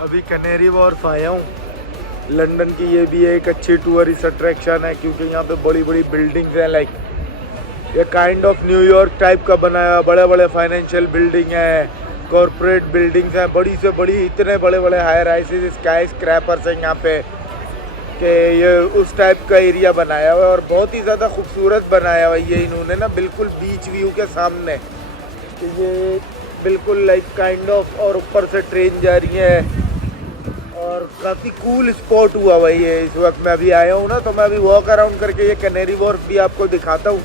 अभी canary Wharf आया हूँ। लंदन की ये भी एक अच्छी टूरिस्ट अट्रैक्शन है क्योंकि यहाँ पे बड़ी बड़ी बिल्डिंग्स हैं। लाइक ये काइंड ऑफ न्यूयॉर्क टाइप का बनाया हुआ, बड़े बड़े फाइनेंशियल बिल्डिंग है, कॉरपोरेट बिल्डिंग्स हैं, बड़ी से बड़ी, इतने बड़े बड़े हाई राइसेस, स्काई स्क्रैपर्स हैं यहाँ पे कि ये उस टाइप का एरिया बनाया हुआ है और बहुत ही ज़्यादा खूबसूरत बनाया हुआ है ये इन्होंने ना, बिल्कुल बीच व्यू के सामने। तो ये बिल्कुल लाइक काइंड ऑफ, और ऊपर से ट्रेन जा रही है और काफ़ी कूल स्पॉट हुआ हुआ ये। इस वक्त मैं अभी आया हूँ ना, तो मैं अभी वॉक अराउंड करके ये कैनेरी वॉर्फ भी आपको दिखाता हूँ।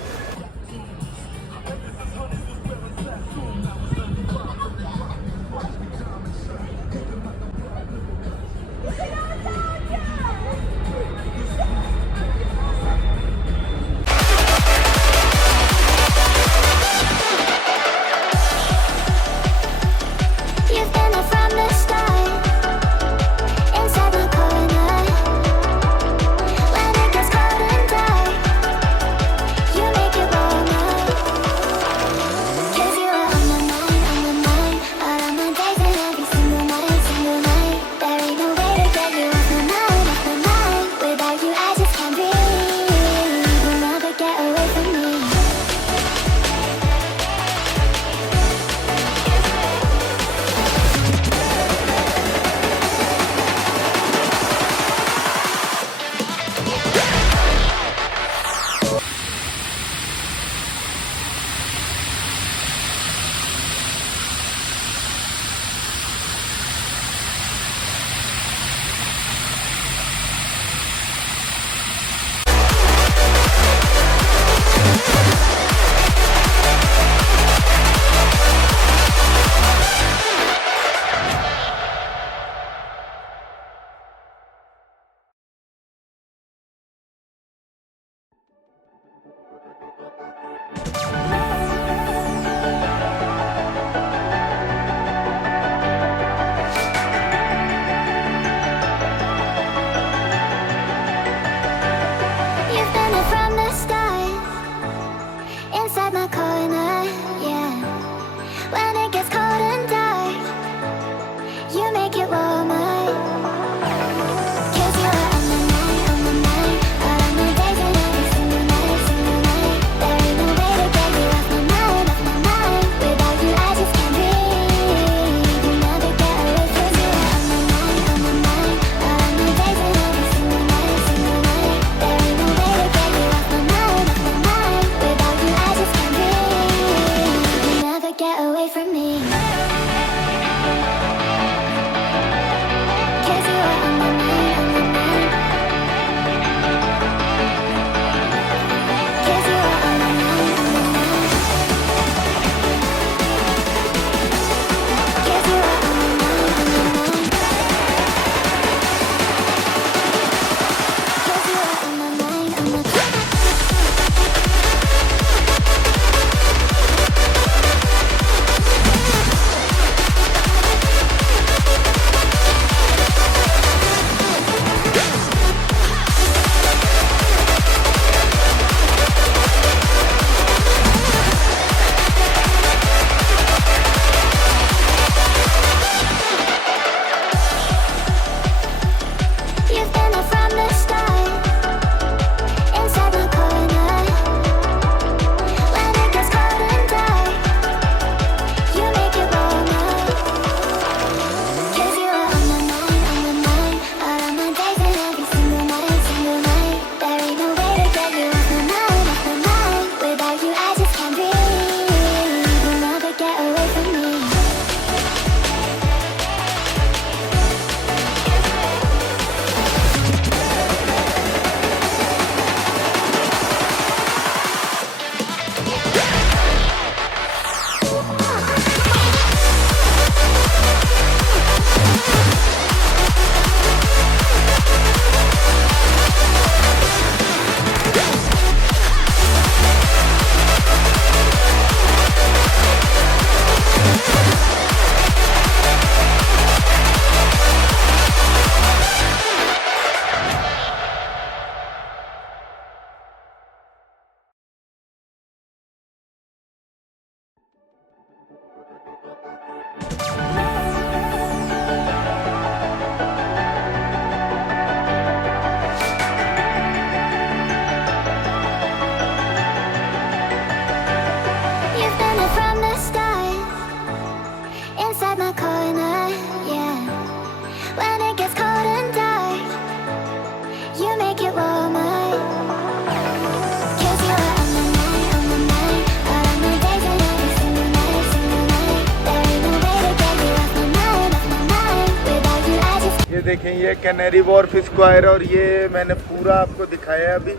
देखें ये कैनरी वॉर्फ स्क्वायर, और ये मैंने पूरा आपको दिखाया है अभी।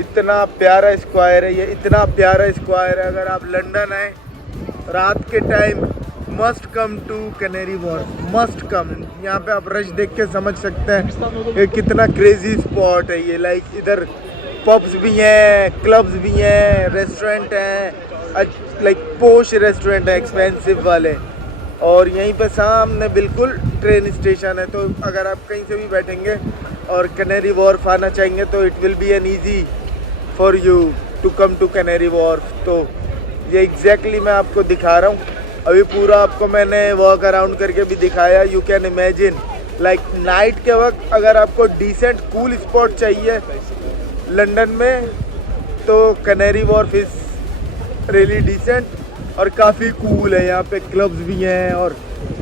इतना प्यारा स्क्वायर है ये, इतना प्यारा स्क्वायर है। अगर आप लंदन आए रात के time, must come to Canary Wharf, must come. यहाँ पे आप रश देख के समझ सकते हैं ये कितना क्रेजी स्पॉट है ये। लाइक इधर पब्स भी हैं, क्लब्स भी हैं, रेस्टोरेंट हैं, लाइक पोश रेस्टोरेंट है, एक्सपेंसिव वाले। और यहीं पे सामने बिल्कुल ट्रेन स्टेशन है, तो अगर आप कहीं से भी बैठेंगे और कैनरी वॉर्फ आना चाहेंगे तो it will be an easy for you to come to Canary Wharf. तो ये एग्जैक्टली मैं आपको दिखा रहा हूँ अभी। पूरा आपको मैंने वॉक अराउंड करके भी दिखाया। You can imagine like night के वक्त अगर आपको डिसेंट कूल स्पॉट चाहिए लंदन में, तो Canary Wharf is really decent और काफ़ी कूल है। यहाँ पे क्लब्स भी हैं और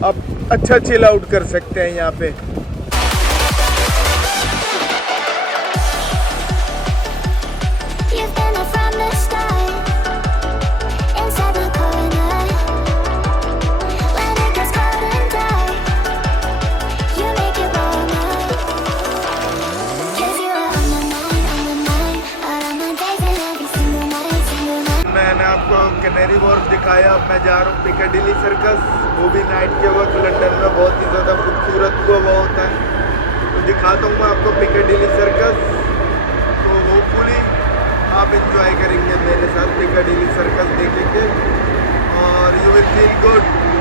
आप अच्छा चिल आउट कर सकते हैं यहाँ पे। कैनरी वॉर्फ दिखाया, अब मैं जा रहा हूँ पिकाडिली सर्कस। वो भी नाइट के वक्त लंदन में बहुत ही ज़्यादा खूबसूरत को वो होता है, तो दिखाता हूँ मैं आपको पिकाडिली सर्कस। तो होपफुली आप इंजॉय करेंगे मेरे साथ पिकाडिली सर्कस देखेंगे और यू विल फील गुड।